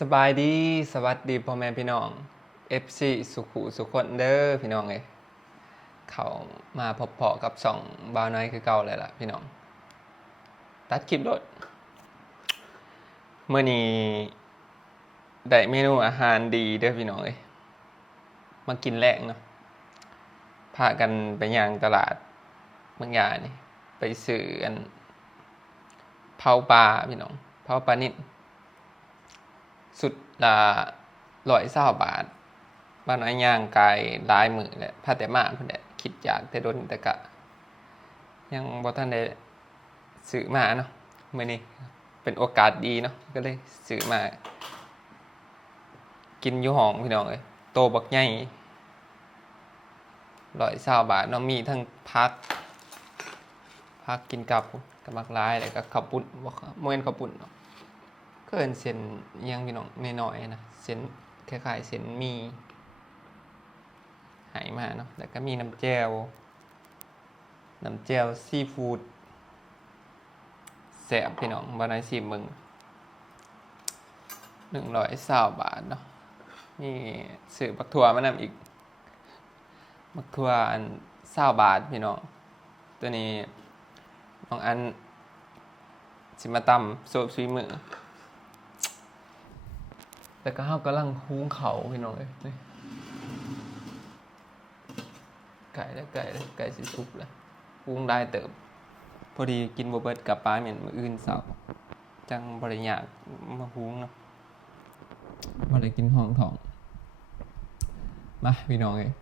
สบายดีสวัสดีพ่อแม่พี่น้อง FC สุขุสุขคนเด้อพี่น้องเอ้เขามาพบเพาะกับสองบาวน้อยคือเก่าเลยล่ะพี่น้อง ตัดคลิปโดดเมื่อนี้ได้เมนูอาหารดีเด้อพี่น้องเอ้มากินแรงเนาะพากันไปย่างตลาดบางอย่านี่ไปซื้ออันเผาปลาพี่น้องเผาปลานิ่ สุดละร้อยเศร้าบาทบ้านน้อยย่างกลหลายมือแหละพาแต่มาเพิ่นแหละคิดอยากแต่โดนต่กะ ยังบ่ทันได้ซื้อมาเนาะมื้อนี้เป็นโอกาสดีเนาะก็เลยซื้อมา กินอยู่ห้องพี่น้องเอ้ยโตบักใหญ่ร้อยเศร้าบาทเนาะมีทั้งพักพักกินกับกับมักร้ายแล้วก็ข้าวปุ้นบ่บ่แม่นข้าวปุ้นเนาะ เอินเส้นยังพี่น้องน้อยๆนะเส้นคล้ายๆเส้นมีหายมาเนาะแล้วก็มีน้ำแจวน้ำแจวซีฟู้ดแซ่บพี่น้องบานายสิมึงหนึ่งร้อยสาบาทเนาะนี่ซื้อบักถั่วมานำอีก บักถั่วอันสาบาทพี่น้อง ตัวนี้น้องอันสิมาตำโซบซีมือ แต่ก็เฮากำลังหุงเขาพี่น้องเอ้ยนี่ไก่แล้วไก่แล้วไก่สิสุกแล้วหุงได้เติบ พอดีกินบ่เบิดกับปลาเหม็นมื้ออื่นเสาจังบ่ได้อยากมาหุงเนาะบ่ได้กินห้องทอง มาพี่น้องเอ้ย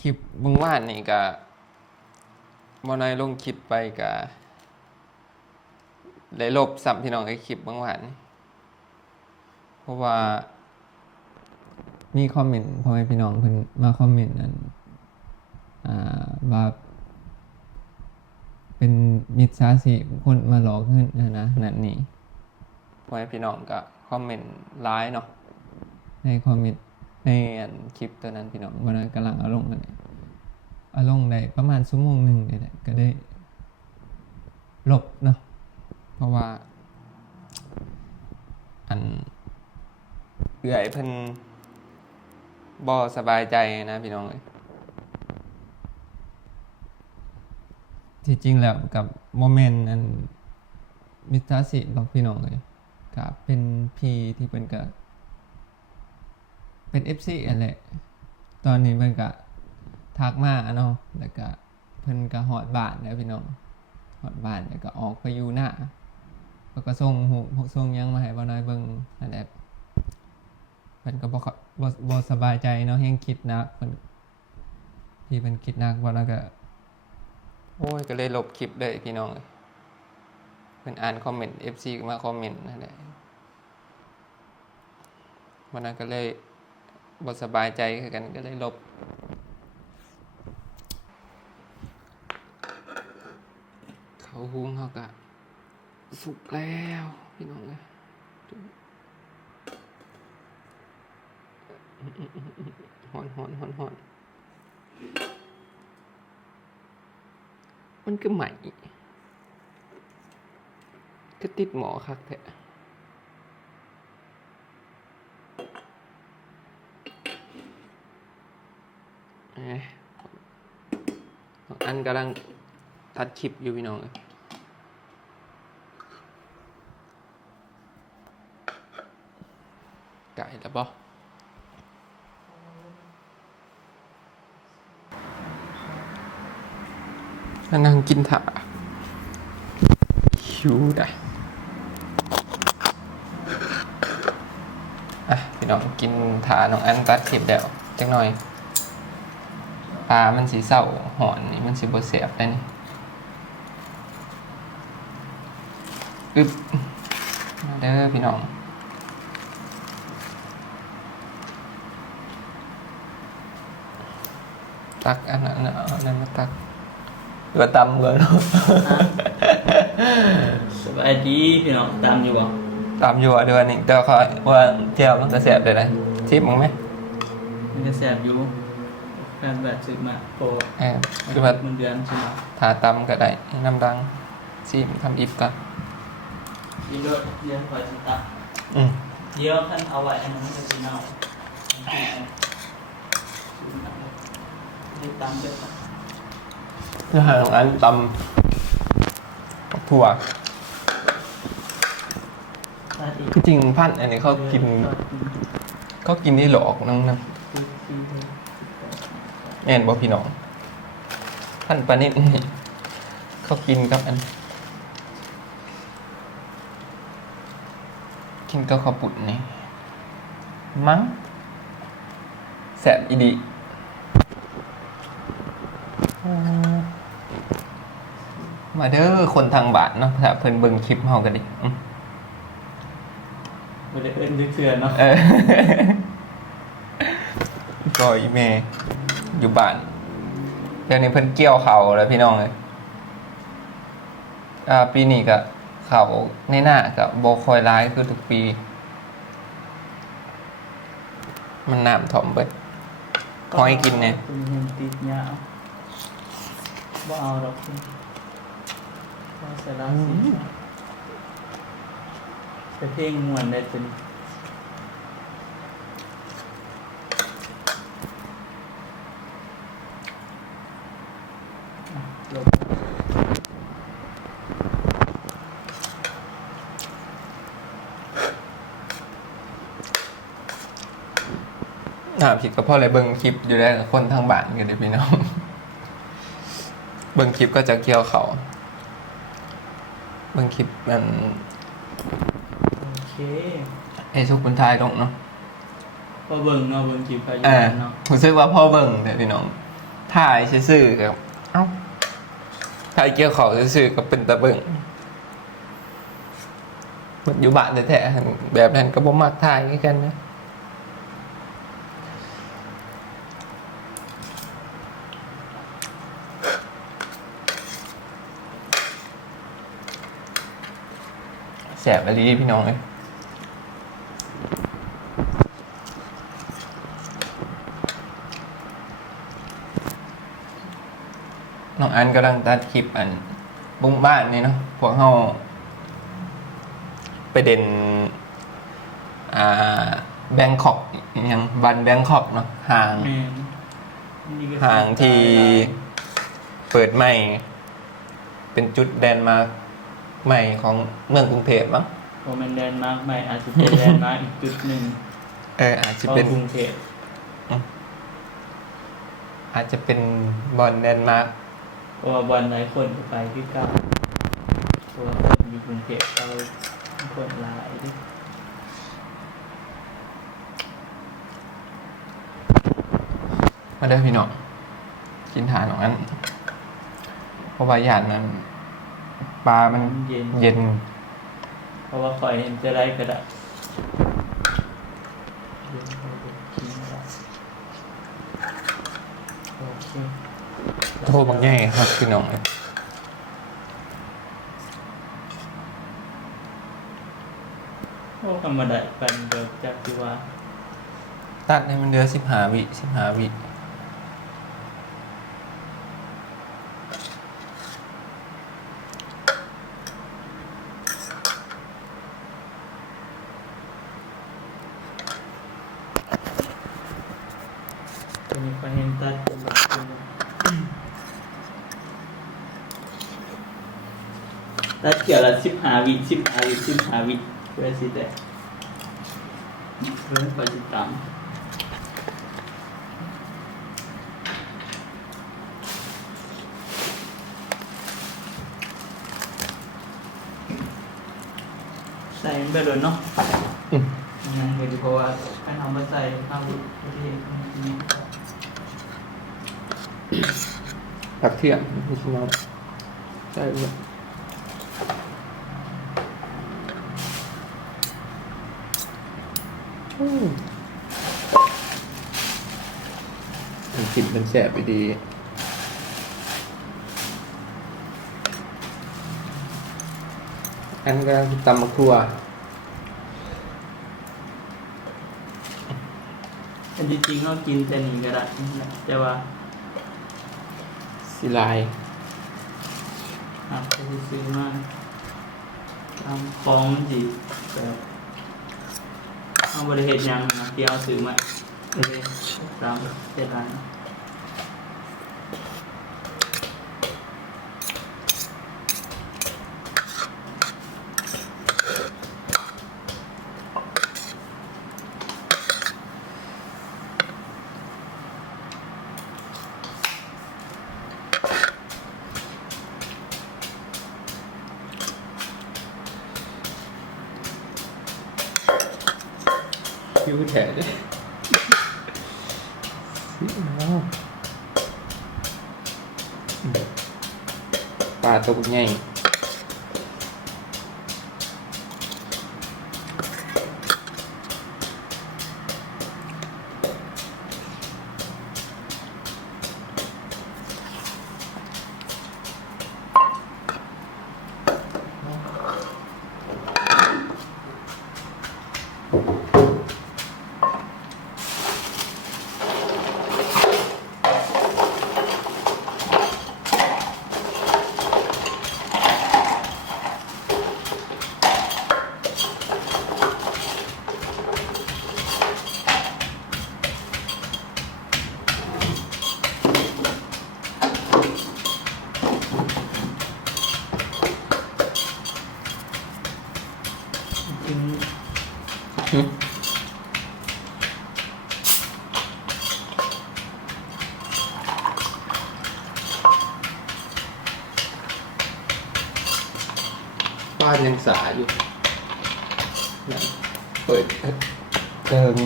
คลิปเบิ่งว่านนี่ก็บ่นายลงคลิปไปก็ได้ลบซ้ำพี่น้องไอ้คลิปเบิ่งว่านนี่ เพราะว่ามีคอมเมนต์พ่อแม่พี่น้องเพิ่นมาคอมเมนต์อันอ่าว่าเป็นมิจฉาชีพคนมาหลอกเงินนะนะนั่นนี่พ่อแม่พี่น้องก็คอมเมนต์ร้ายเนาะในคอมเมนต์ในอันคลิปตัวนั้นพี่น้องวันนั้นกำลังอาลงกันเนี่ยเอาลงได้ประมาณชั่วโมงหนึ่งนี่แหละก็ได้ลบเนาะเพราะว่าอัน เอื่อยเพิ่นบ่สบายใจนะพี่น้องเอ้ยที่จริงแล้วกับโมเมนต์อันมิตรสิหรอกพี่น้องเลยกับเป็นพีที่เป็นกับเป็น FC อันแหละตอนนี้เพิ่นก็ทักมาเนาะแล้วก็เพิ่นก็ฮอดบ้านแล้วพี่น้องฮอดบ้านแล้วก็ออกไปอยู่หน้าแล้วก็ส่งหูพวกส่งยังมาให้บ่น้อยเบิ่งนั่นแหละ พิ่นก็บ่ค่อยบ่บ่สบายใจเนาะแฮงคิดหนักเพิ่นที่เพิ่นคิดหนักบ่แล้วก็ โอ้ยก็เลยลบคลิปเลยพี่น้องเอ้ยเพิ่นอ่านคอมเมนต์ FC ก็มาคอมเมนต์นั่นแหละวันนั้นก็เลยบ่สบายใจคือกันก็เลยลบเขาหุงเขาก็สุกแล้ว พี่น้องเอ้ย หอนหอนหอนหอนมันก็ใหม่ก็ติดหมอคักแท้เอ้ยน้องอันกำลังตัดคลิปอยู่พี่น้องไก่แล้วบ่ม นั่งกินถาหิวได้อะพี่น้องกินถาน้องอันตัดคลิปแล้วจักหน่อยปลามันสีเศร้าหอนนี่มันสีบเสียบได้นี่อึบมาเด้อพี่น้องตักอันนั้นเอาอันนั้นมาตัก เรือตำก่อนเนาะสบายดีพี่น้องตามอยู่บ่ตามอยู่อะเดือนนี้แต่เขาว่าเจียวมันจะแสบเลยนะชิมมึงไหมมันจะแสบอยู่แฟนแบบซื้อมาโปรเออคือว่าเงินเดือนใช่ไหมทาตำก็ได้น้ำดังชิมทำอิฟกันยินด้วยเรียนคอยสตาร์อืมเดี๋ยวท่านเอาไว้อันนั้นมันจะสีเน่าได้ตามเด็ด อาหารของอันตำกับถั่วตาอีกที่จริงพันธุ์อันนี้เขากินเขากินที่หลอกน้องนะแอนบอกพี่น้องพันธุ์ปลานิดนี่เขากินกับอัน กินกับข้าวปุ้นนี่มั้งแสบอีดี มาเด้อคนทางบ้านเนาะถ้าเพิ่นเบิ่งคลิปเฮากันดิอืมไม่ได้เอิ้นเถื่อนเนาะเออก็อีเมอยู่บ้านเดี๋ยวนี้เพิ่นเกี่ยวเขาแล้วพี่น้องเลยอ่าปีนี้ก็เขาในหน้ากับโบคอยร้ายคือทุกปี มันน้ำถ่อมเบิดขอให้กินเนี่ยคุณเห็นติดยาวบ่เอาดอกคุณว่า ใส่ลาสีใส่เพลงมวนได้ตัวนี้อะลบอ่าผิดก็เพราะอะไรเบิ่งคลิปอยู่แล้วกับคนทางบ้านกันเดี๋ยวพี่น้อง เบิ่งคลิปก็จะเกี่ยวเขา เบิ่งคลิปมันโอเคไอ้สุกคนไทายตรงเนาะพอเบิ่งเนาะเบิ่งคลิปไปอยู่เออเนาะรู้สึกว่าพ่อเบิ่งเนี่ยพี่น้องถ่ายซื่อๆกับเอ้าถ่ายเกี่ยวเขาซื่อๆกับเป็นตะเบิ่งมันอยู่บ้านแท้ๆหั่นแบบนั้นก็บ่มักถ่ายคือกันนะ สบอะไรพี่น้องเลยน้องอันกำลังตัดคลิปอัน บุ้งบ้านนี่เนาะพวกเขาไปเด่นอ่าแบงคอกยังบันแบงคอกเนาะห่างแม่นนี่ก็ห่างที่เปิดใหม่ เป็นจุดแดนมาร์ก ใหม่ของเมืองกรุงเทพมั้งโมเมนแลนด์มาร์กใหม่อาจจะเป็นแลนด์มาร์กอีกจุดหนึ่งเอออาจจะของเป็น กรุงเทพอาจจะเป็นบอลแดนมาร์กเพราะว่าบอลหลายคนก็ไปที่เก้าเพราะว่าคนอยู่กรุงเทพเราคนหลายเด้มาเด้อพี่น้องกินทานของอันเพราะว่าหยาดนั้น ปลามันเย็น เย็น เพราะว่าคอยเห็นจะได้ก็ได้เย็นพอดีกินได้โอเคโทษบางแง่ครับพี่น้องโอ้ธรรมดาปันเบิกจากที่ว่า ตัดให้มันเดือสิบหาวิสิบหาวิตัวนี้คอยเห็น ตัดเป็นแบบเป็นตัดเกี่ยวละสิบห้าวิสิบห้าวิสิบห้าวิเพื่อสิได้เพื่อไปติดตามใส่มันไปเลยเนาะอืมงั้นเดี๋ยวดีกว่าการเอามาใส่ข้าวประเท ศนี้ตักเที่ยงพี่น้องใช่เลยมันกินมันแสบไปดีอันก็ตำมะครัวแต่จริงๆเรากินแต่นี้ก็ได้แต่ว่า สิลายอาจจะซื้อมาทำของมันจีแบบเอาบริเหตุยังนะที่เอาซื้อมาอืมตามเจ็ดล้าน คิ้วแฉะเลยป ลาตั บ้านยังสาอยู่ เปิดเติม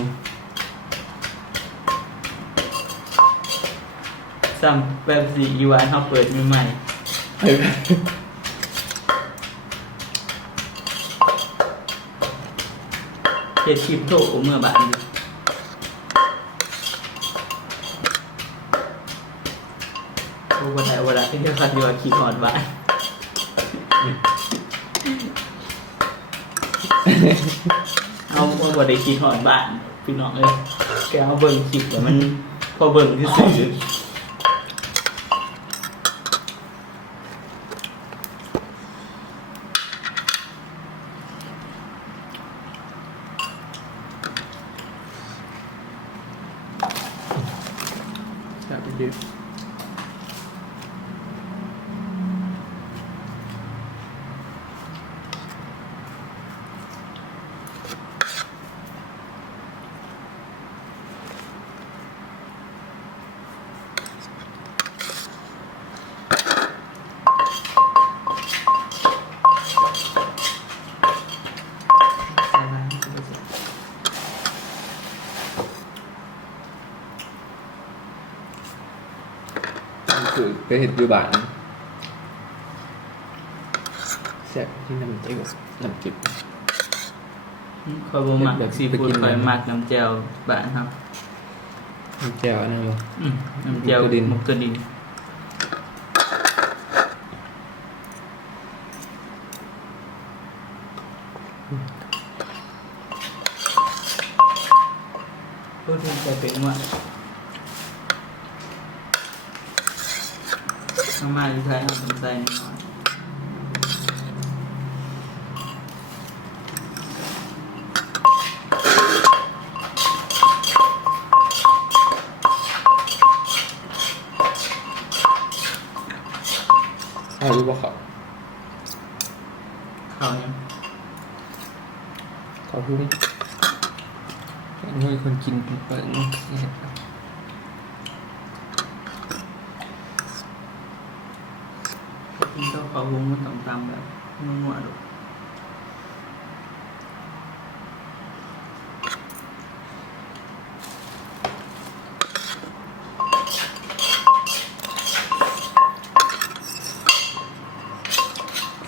ซ้ำแบบสีอีวานเขาเปิดใหม่เฮ้ยๆเจ็ดคลิปโถเมื่อบานโอ้วันไหนวันไหนที่เดียวกันอยู่ว่าขี้หอดบ้าน เอาเอาบทได้ขี้หอนบ้านพี่น้องเลยแกเอาเบิ่งคลิปแต่มันพอเบิ่งที่สุด จับยืด ใส่ร้านก็บ่เสร็จ นี่ คือไปเห็ดอยู่บ้านแซ่บที่น้ำจิ้มน้ำจิ้มคอยบ่มักแบบซีฟู้ดไปกินคอยมักน้ำแจ่วบ้านครับน้ำแจ่วอันนั้นอยู่อืมน้ำแจ่วมุกกระดิน เอารู้ป่ะเขาเขายังเขาหุ้มอันนี้มีคนกินเปิดเห็ดกินข้าวเขาวงมันต้องตามแบบมั่วๆหรอก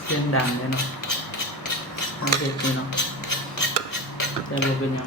เสียงดังเลยเนาะเอาเด็กนี่เนาะ แต่บ่เป็นหยั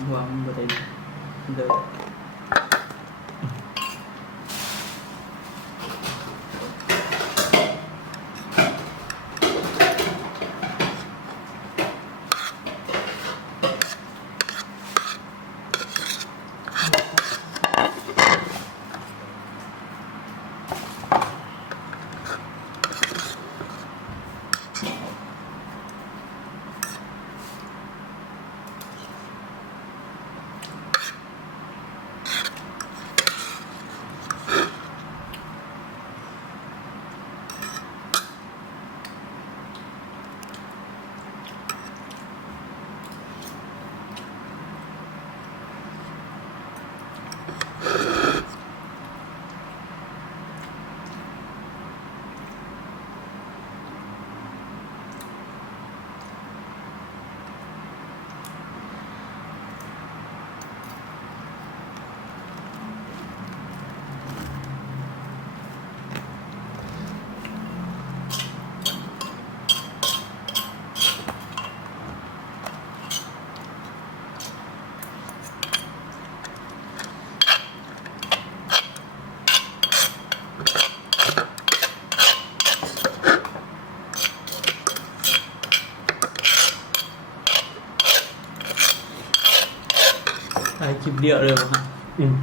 ายคลิปเดียวเลยบ่ฮะอืม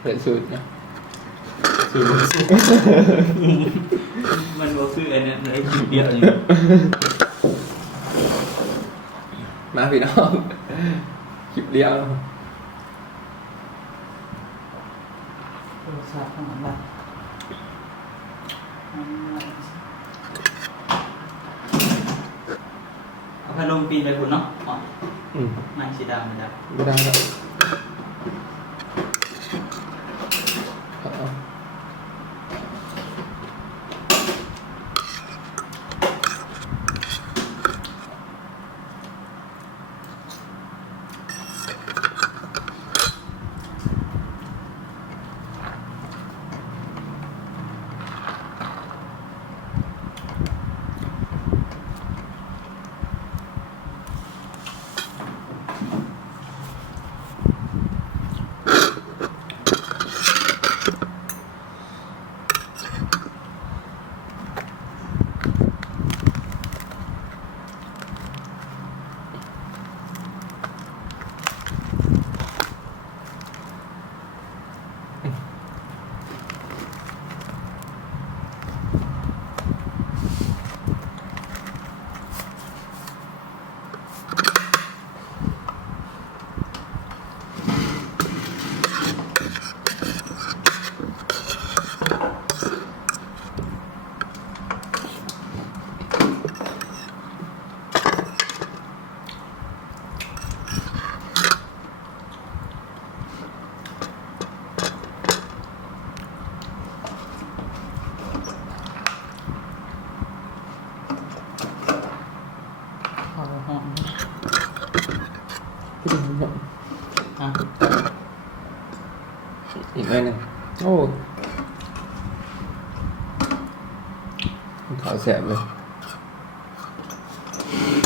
เปิดสูตรนะสูตรสูตรมันบ่คืออันนั้นเลยคลิปเดียวนี่มาพี่น้องคลิปเดียวโทรศัพท์ข้างหลังบ้านเอาพัดลมปีนไปคุณเนาะอ๋ออืมไม่สีดำไม่ดไม่ได้ ขาวแสบเลย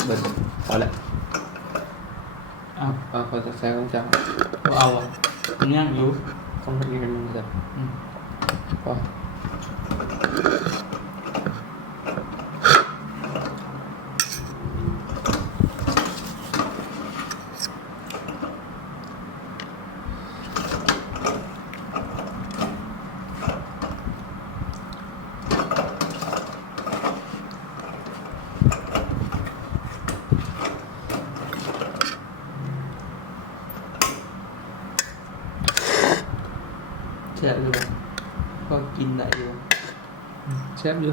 เบิดพอแล้วเอาเอาขอจะแซงต้องจัง บ่เอาอะมันยังอยู่ ต้องมีเงินมึงจะ อืม พอแซ่บอยู่ ก็กินได้อยู่แซ่บอยู่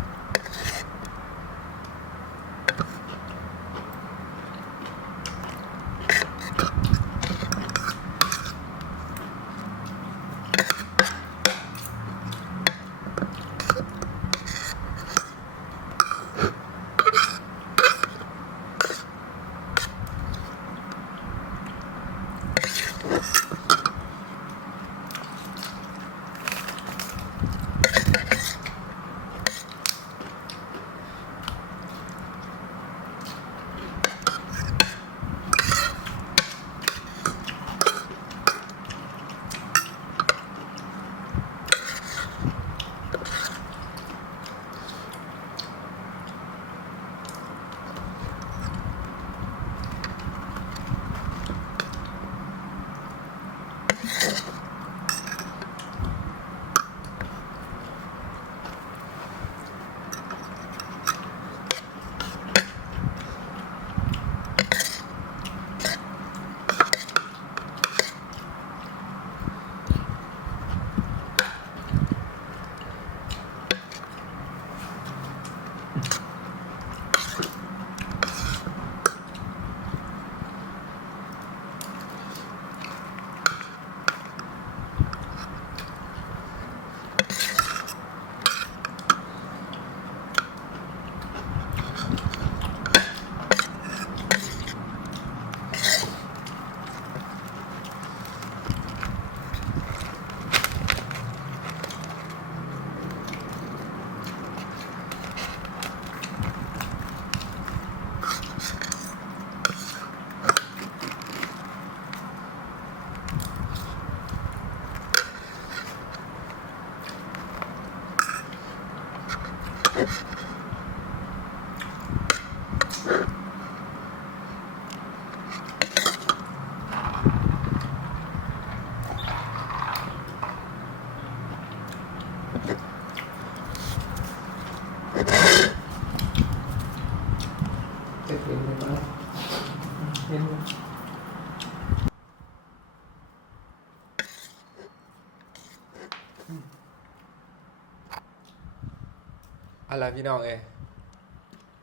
อะไรพี่น้องเอย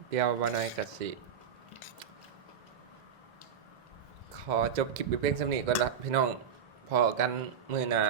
เดียววันน้อยกัสิ ขอจบคลิปไปเพียงสำนีก่อนละพี่น้องพอกันมือหนา